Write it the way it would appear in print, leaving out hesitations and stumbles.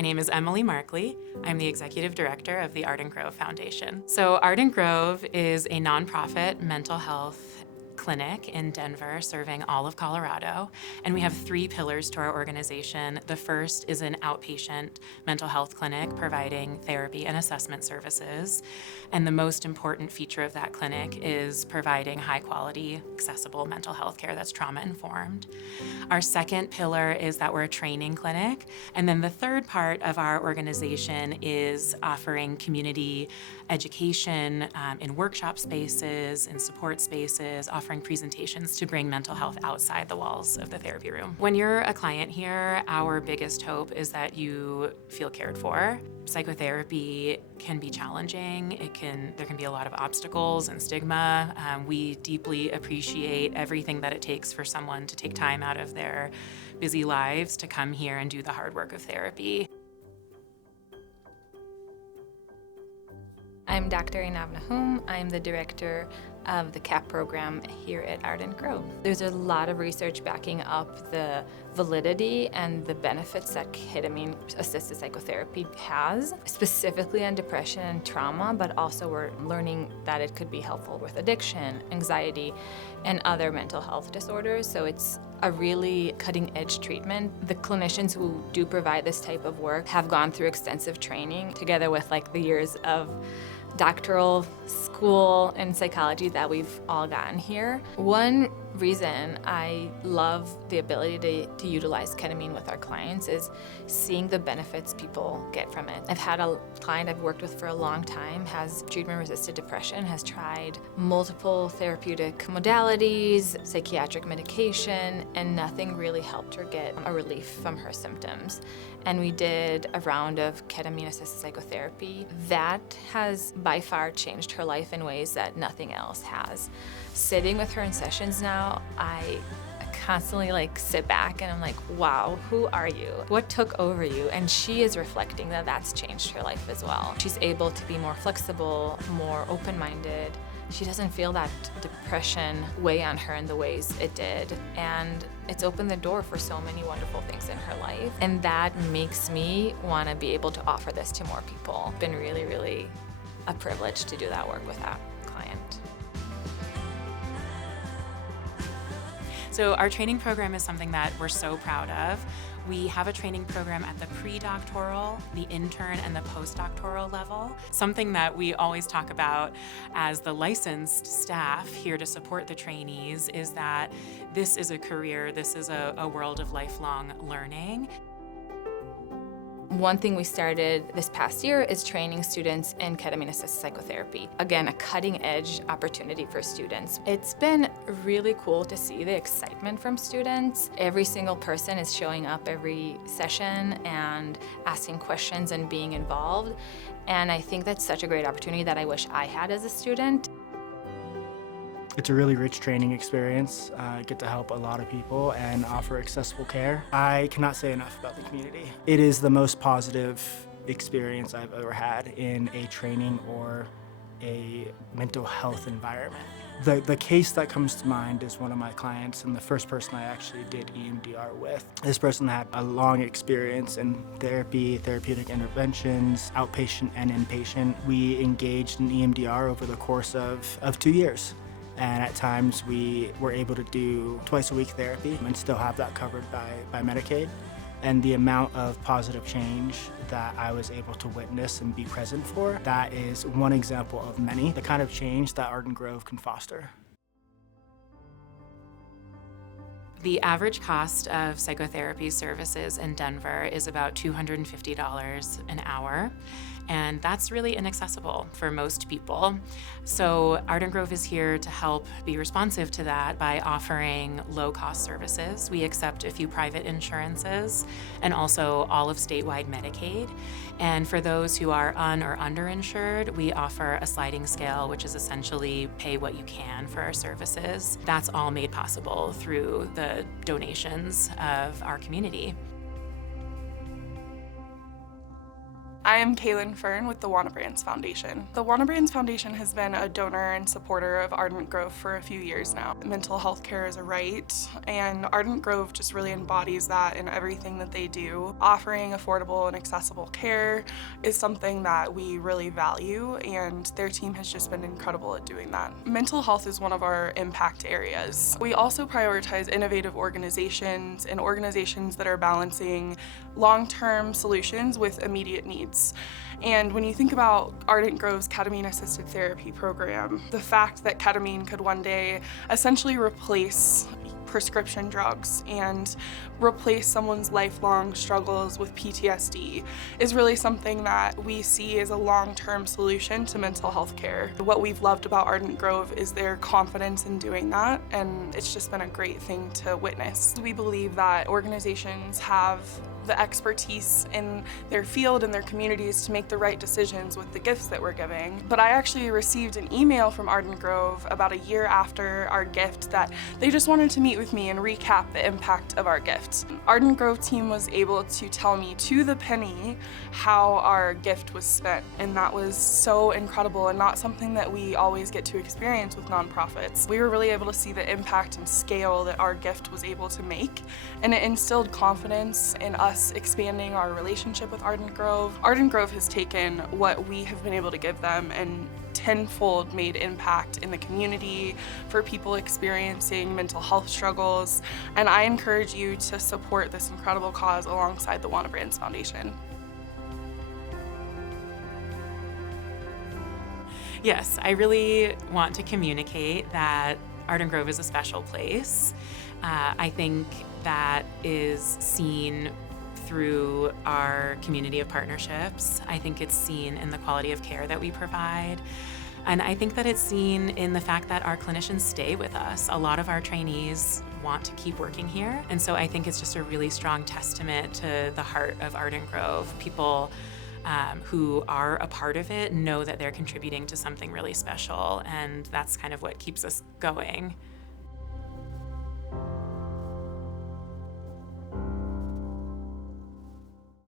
My name is Emily Merkley. I'm the Executive Director of the Ardent Grove Foundation. So Ardent Grove is a nonprofit mental health clinic in Denver serving all of Colorado, and we have 3 pillars to our organization. The first is an outpatient mental health clinic providing therapy and assessment services, and the most important feature of that clinic is providing high-quality, accessible mental health care that's trauma-informed. Our second pillar is that we're a training clinic, and then the third part of our organization is offering community education in workshop spaces, in support spaces, offering presentations to bring mental health outside the walls of the therapy room. When you're a client here, our biggest hope is that you feel cared for. Psychotherapy can be challenging. There can be a lot of obstacles and stigma. We deeply appreciate everything that it takes for someone to take time out of their busy lives to come here and do the hard work of therapy. I'm Dr. Einab Nahum. I'm the director of the CAP program here at Ardent Grove. There's a lot of research backing up the validity and the benefits that ketamine-assisted psychotherapy has, specifically on depression and trauma, but also we're learning that it could be helpful with addiction, anxiety, and other mental health disorders. So it's a really cutting-edge treatment. The clinicians who do provide this type of work have gone through extensive training together with the years of doctoral school in psychology that we've all gotten here. One reason I love the ability to utilize ketamine with our clients is seeing the benefits people get from it. I've had a client I've worked with for a long time, has treatment-resistant depression, has tried multiple therapeutic modalities, psychiatric medication, and nothing really helped her get a relief from her symptoms. And we did a round of ketamine-assisted psychotherapy. That has by far changed her life in ways that nothing else has. Sitting with her in sessions now, I constantly sit back and I'm like, wow, who are you? What took over you? And she is reflecting that that's changed her life as well. She's able to be more flexible, more open-minded. She doesn't feel that depression weigh on her in the ways it did. And it's opened the door for so many wonderful things in her life. And that makes me want to be able to offer this to more people. It's been really, really a privilege to do that work with that client. So our training program is something that we're so proud of. We have a training program at the pre-doctoral, the intern, and the postdoctoral level. Something that we always talk about as the licensed staff here to support the trainees is that this is a career, this is a world of lifelong learning. One thing we started this past year is training students in ketamine-assisted psychotherapy. Again, a cutting-edge opportunity for students. It's been really cool to see the excitement from students. Every single person is showing up every session and asking questions and being involved. And I think that's such a great opportunity that I wish I had as a student. It's a really rich training experience. I get to help a lot of people and offer accessible care. I cannot say enough about the community. It is the most positive experience I've ever had in a training or a mental health environment. The case that comes to mind is one of my clients and the first person I actually did EMDR with. This person had a long experience in therapy, therapeutic interventions, outpatient and inpatient. We engaged in EMDR over the course of 2 years. And at times we were able to do twice-a-week therapy and still have that covered by Medicaid. And the amount of positive change that I was able to witness and be present for, that is one example of many, the kind of change that Ardent Grove can foster. The average cost of psychotherapy services in Denver is about $250 an hour, and that's really inaccessible for most people. So Ardent Grove is here to help be responsive to that by offering low-cost services. We accept a few private insurances and also all of statewide Medicaid. And for those who are un- or underinsured, we offer a sliding scale, which is essentially pay what you can for our services. That's all made possible through the donations of our community. I am Kaylin Fern with the Brands Foundation. The Brands Foundation has been a donor and supporter of Ardent Grove for a few years now. Mental health care is a right, and Ardent Grove just really embodies that in everything that they do. Offering affordable and accessible care is something that we really value, and their team has just been incredible at doing that. Mental health is one of our impact areas. We also prioritize innovative organizations and organizations that are balancing long-term solutions with immediate needs. And when you think about Ardent Grove's ketamine-assisted therapy program, the fact that ketamine could one day essentially replace prescription drugs and replace someone's lifelong struggles with PTSD is really something that we see as a long-term solution to mental health care. What we've loved about Ardent Grove is their confidence in doing that, and it's just been a great thing to witness. We believe that organizations have the expertise in their field and their communities to make the right decisions with the gifts that we're giving. But I actually received an email from Ardent Grove about a year after our gift that they just wanted to meet with me and recap the impact of our gift. Ardent Grove team was able to tell me to the penny how our gift was spent, and that was so incredible and not something that we always get to experience with nonprofits. We were really able to see the impact and scale that our gift was able to make, and it instilled confidence in us expanding our relationship with Ardent Grove. Ardent Grove has taken what we have been able to give them and tenfold made impact in the community for people experiencing mental health struggles, and I encourage you to support this incredible cause alongside the Brands Foundation. Yes, I really want to communicate that Ardent Grove is a special place. I think that is seen through our community of partnerships. I think it's seen in the quality of care that we provide. And I think that it's seen in the fact that our clinicians stay with us. A lot of our trainees want to keep working here. And so I think it's just a really strong testament to the heart of Ardent Grove. People who are a part of it know that they're contributing to something really special, and that's kind of what keeps us going.